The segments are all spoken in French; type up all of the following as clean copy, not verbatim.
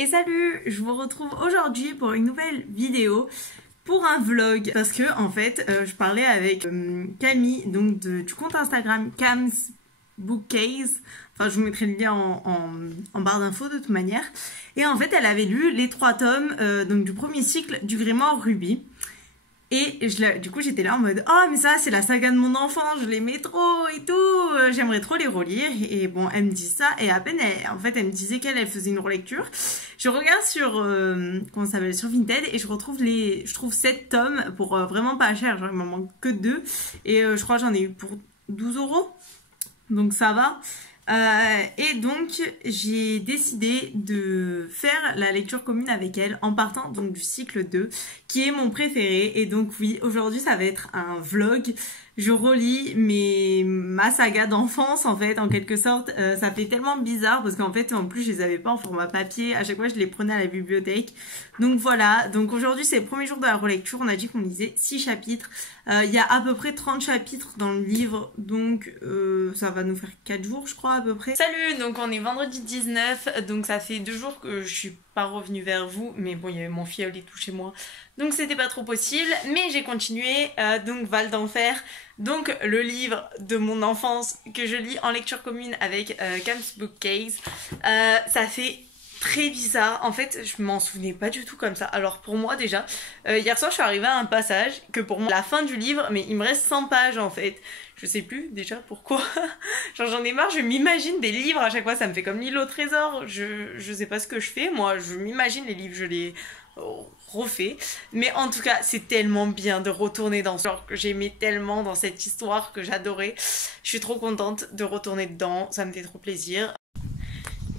Et salut, je vous retrouve aujourd'hui pour une nouvelle vidéo, pour un vlog, parce que en fait je parlais avec Camille, donc du compte Instagram Cam's Bookcase, enfin je vous mettrai le lien en barre d'infos de toute manière, et en fait elle avait lu les 3 tomes donc du premier cycle du Grimoire Ruby. Et du coup j'étais là en mode oh mais ça c'est la saga de mon enfant, je l'aimais trop et tout, j'aimerais trop les relire. Et bon elle me dit ça et à peine elle me disait qu'elle faisait une relecture. Je regarde sur comment ça s'appelle, sur Vinted, et je trouve 7 tomes pour vraiment pas cher, genre il m'en manque que 2 et je crois que j'en ai eu pour 12 €, donc ça va. Et donc j'ai décidé de faire la lecture commune avec elle en partant donc du cycle 2 qui est mon préféré. Et donc oui, aujourd'hui ça va être un vlog, je relis ma saga d'enfance en fait, en quelque sorte. Ça fait tellement bizarre parce qu'en fait en plus je les avais pas en format papier, à chaque fois je les prenais à la bibliothèque. Donc voilà, donc aujourd'hui c'est le premier jour de la relecture, on a dit qu'on lisait 6 chapitres. Il y a à peu près 30 chapitres dans le livre, donc ça va nous faire 4 jours je crois à peu près. Salut, donc on est vendredi 19, donc ça fait 2 jours que je suis pas revenue vers vous, mais bon il y avait mon filleul et tout chez moi, donc c'était pas trop possible, mais j'ai continué. Donc Val d'Enfer, donc le livre de mon enfance que je lis en lecture commune avec Cam's Bookcase. Ça fait très bizarre, en fait je m'en souvenais pas du tout comme ça. Alors pour moi déjà, hier soir je suis arrivée à un passage que pour moi la fin du livre, mais il me reste 100 pages en fait. Je sais plus déjà pourquoi. Genre j'en ai marre, je m'imagine des livres à chaque fois, ça me fait comme l'île au trésor. Je sais pas ce que je fais, moi je m'imagine les livres, je les refais. Mais en tout cas c'est tellement bien de retourner dans ce genre que j'aimais tellement, dans cette histoire que j'adorais. Je suis trop contente de retourner dedans, ça me fait trop plaisir.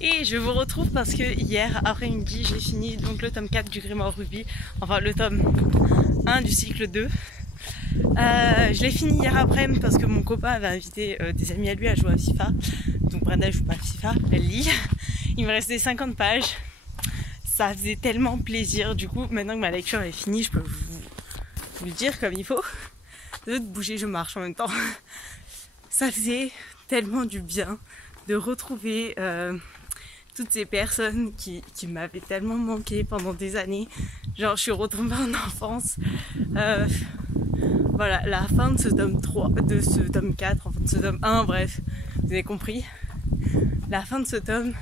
Et je vous retrouve parce que hier après-midi j'ai fini donc le tome 4 du Grimoire Ruby, enfin le tome 1 du cycle 2. Je l'ai fini hier après-midi parce que mon copain avait invité des amis à lui à jouer à FIFA. Donc Brenda joue pas à FIFA, elle lit. Il me restait 50 pages. Ça faisait tellement plaisir. Du coup maintenant que ma lecture est finie, je peux vous le dire comme il faut. De bouger, je marche en même temps. Ça faisait tellement du bien de retrouver toutes ces personnes qui m'avaient tellement manqué pendant des années. Genre je suis retombée en enfance. Voilà, la fin de ce tome 3, de ce tome 4, enfin de ce tome 1, bref, vous avez compris. La fin de ce tome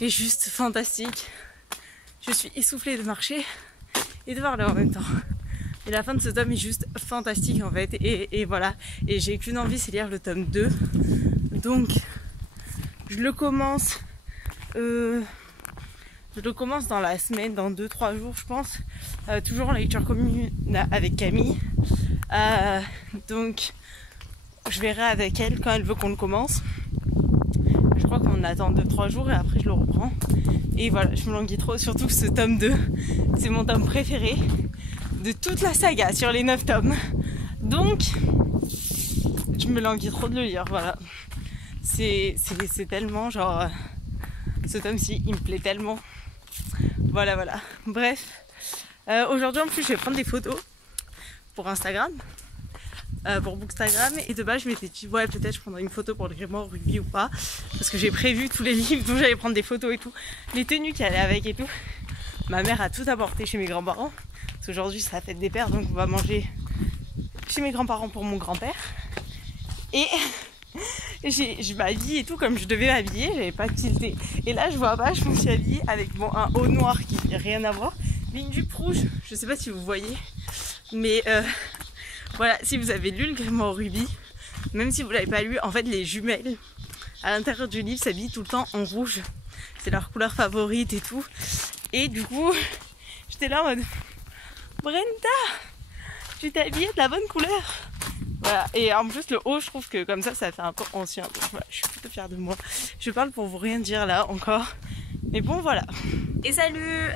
est juste fantastique. Je suis essoufflée de marcher et de parler en même temps. Et la fin de ce tome est juste fantastique en fait. Et voilà, et j'ai qu'une envie, c'est lire le tome 2. Donc je le commence dans la semaine, dans 2-3 jours je pense, toujours en lecture commune avec Camille. Donc je verrai avec elle quand elle veut qu'on le commence. Je crois qu'on attend 2-3 jours et après je le reprends. Et voilà, je me languis trop, surtout que ce tome 2 c'est mon tome préféré de toute la saga sur les 9 tomes. Donc je me languis trop de le lire, voilà. C'est tellement genre ce tome-ci il me plaît tellement. Voilà. Bref, aujourd'hui en plus je vais prendre des photos pour Instagram, pour Bookstagram, et de base je m'étais dit ouais peut-être je prendrai une photo pour le Grimoire Ruby ou pas, parce que j'ai prévu tous les livres dont j'allais prendre des photos et tout, les tenues qui allaient avec et tout. Ma mère a tout apporté chez mes grands-parents, parce qu'aujourd'hui c'est la fête des pères, donc on va manger chez mes grands-parents pour mon grand-père. Et je m'habille et tout comme je devais m'habiller, j'avais pas tilté. Et là je vois pas, je me suis habillée avec un haut noir qui n'a rien à voir, mais une jupe rouge, je sais pas si vous voyez. Mais voilà, si vous avez lu le Grimoire Ruby, même si vous l'avez pas lu, en fait les jumelles à l'intérieur du livre s'habillent tout le temps en rouge. C'est leur couleur favorite et tout. Et du coup, j'étais là en mode Brenda, tu t'es habillée de la bonne couleur. Voilà, et en plus le haut je trouve que comme ça fait un peu ancien, donc voilà, je suis plutôt fière de moi. Je parle pour vous rien dire là encore, mais bon voilà. Et salut,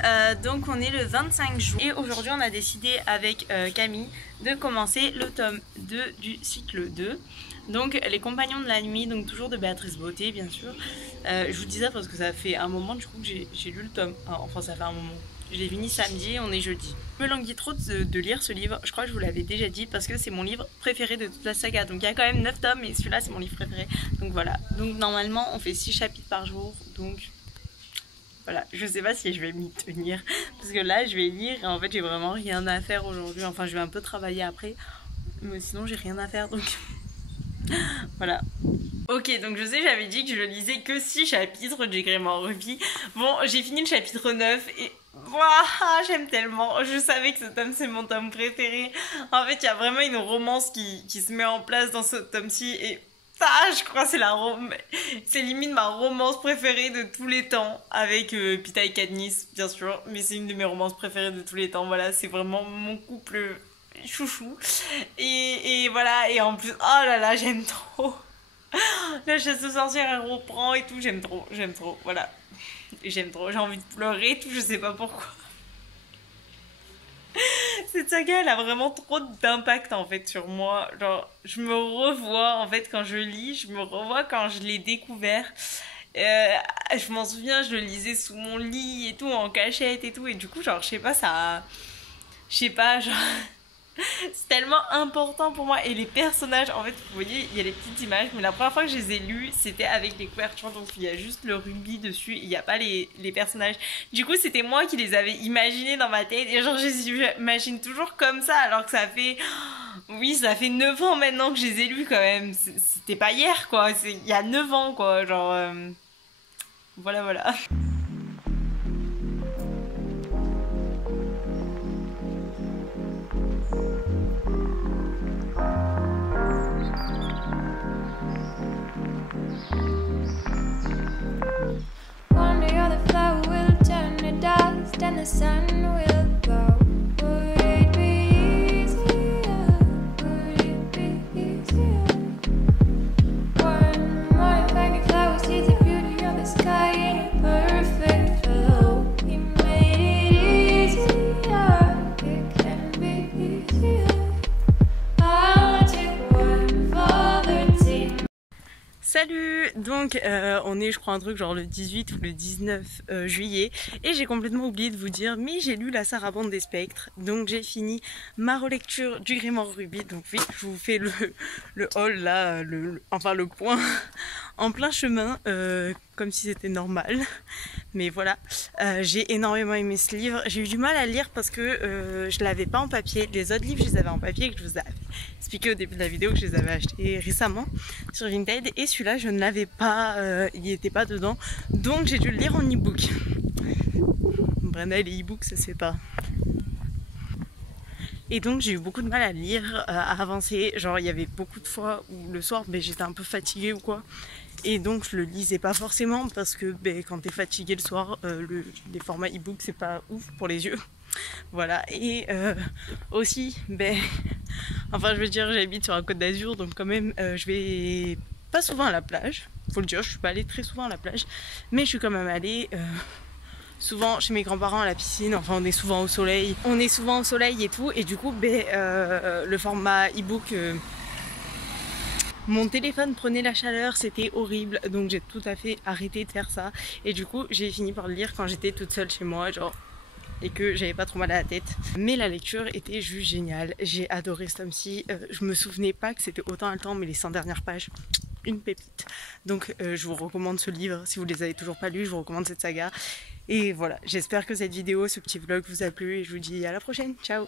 donc on est le 25 juin et aujourd'hui on a décidé avec Camille de commencer le tome 2 du cycle 2. Donc les compagnons de la nuit, donc toujours de Béatrice Beauté bien sûr. Je vous dis ça parce que ça fait un moment du coup que j'ai lu le tome 1, enfin ça fait un moment. Je l'ai fini samedi, on est jeudi. Je me languis trop de lire ce livre, je crois que je vous l'avais déjà dit, parce que c'est mon livre préféré de toute la saga. Donc il y a quand même 9 tomes et celui-là c'est mon livre préféré. Donc voilà, donc normalement on fait 6 chapitres par jour, donc Voilà, je sais pas si je vais m'y tenir parce que là je vais lire et en fait j'ai vraiment rien à faire aujourd'hui. Enfin je vais un peu travailler après, mais sinon j'ai rien à faire donc voilà. Ok, donc je sais, j'avais dit que je lisais que 6 chapitres du Grimoire Rubis. Bon, j'ai fini le chapitre 9 et waouh, j'aime tellement. Je savais que ce tome c'est mon tome préféré. En fait, il y a vraiment une romance qui se met en place dans ce tome-ci et ça, je crois que c'est limite ma romance préférée de tous les temps avec Pita et Katniss, bien sûr, mais c'est une de mes romances préférées de tous les temps. Voilà, c'est vraiment mon couple chouchou. Et voilà, et en plus, oh là là, j'aime trop. La chasse aux sorcières, elle reprend et tout, j'aime trop, voilà. J'aime trop, j'ai envie de pleurer et tout, je sais pas pourquoi. Cette saga, elle a vraiment trop d'impact en fait sur moi. Genre, je me revois en fait quand je lis, je me revois quand je l'ai découvert. Je m'en souviens, je le lisais sous mon lit et tout, en cachette et tout, et du coup, genre, je sais pas, ça. Je sais pas, genre. C'est tellement important pour moi. Et les personnages, en fait, vous voyez, il y a les petites images, mais la première fois que je les ai lus, c'était avec les couvertures, donc il y a juste le rubis dessus, il n'y a pas les personnages. Du coup, c'était moi qui les avais imaginés dans ma tête, et genre, je les imagine toujours comme ça, alors que ça fait... Oui, ça fait 9 ans maintenant que je les ai lus, quand même. C'était pas hier, quoi. Il y a 9 ans, quoi. Genre... Voilà, voilà. And the sun will go. Would it be easier? Would it be easier? One morning, finding flowers, see the beauty of the sky in a perfect flow. He made it easier. It can be easier. I'll take one for the team. Salut! Donc on est je crois un truc genre le 18 ou le 19 juillet et j'ai complètement oublié de vous dire mais j'ai lu la Sarabande des Spectres, donc j'ai fini ma relecture du Grimoire Rubis. Donc oui, je vous fais le haul là, enfin le point en plein chemin comme si c'était normal, mais voilà. J'ai énormément aimé ce livre. J'ai eu du mal à lire parce que je l'avais pas en papier. Les autres livres je les avais en papier, que je vous avais expliqué au début de la vidéo que je les avais achetés récemment sur Vinted, et celui-là je ne l'avais pas, il n'y était pas dedans, donc j'ai dû le lire en e-book. Brenda, les e-books ça se fait pas. Et donc j'ai eu beaucoup de mal à lire, à avancer. Genre il y avait beaucoup de fois où le soir j'étais un peu fatiguée ou quoi, et donc je le lisais pas forcément parce que quand t'es fatigué le soir, les formats e-book c'est pas ouf pour les yeux. Voilà, et aussi enfin je veux dire, j'habite sur la Côte d'Azur, donc quand même je vais pas souvent à la plage, faut le dire, je suis pas allée très souvent à la plage, mais je suis quand même allée souvent chez mes grands-parents à la piscine. Enfin on est souvent au soleil, et tout, et du coup le format e-book, mon téléphone prenait la chaleur, c'était horrible, donc j'ai tout à fait arrêté de faire ça, et du coup j'ai fini par le lire quand j'étais toute seule chez moi, genre, et que j'avais pas trop mal à la tête. Mais la lecture était juste géniale, j'ai adoré ce tome-ci. Je me souvenais pas que c'était autant haletant, mais les 100 dernières pages, une pépite. Donc je vous recommande ce livre, si vous les avez toujours pas lus, je vous recommande cette saga. Et voilà, j'espère que cette vidéo, ce petit vlog vous a plu, et je vous dis à la prochaine, ciao!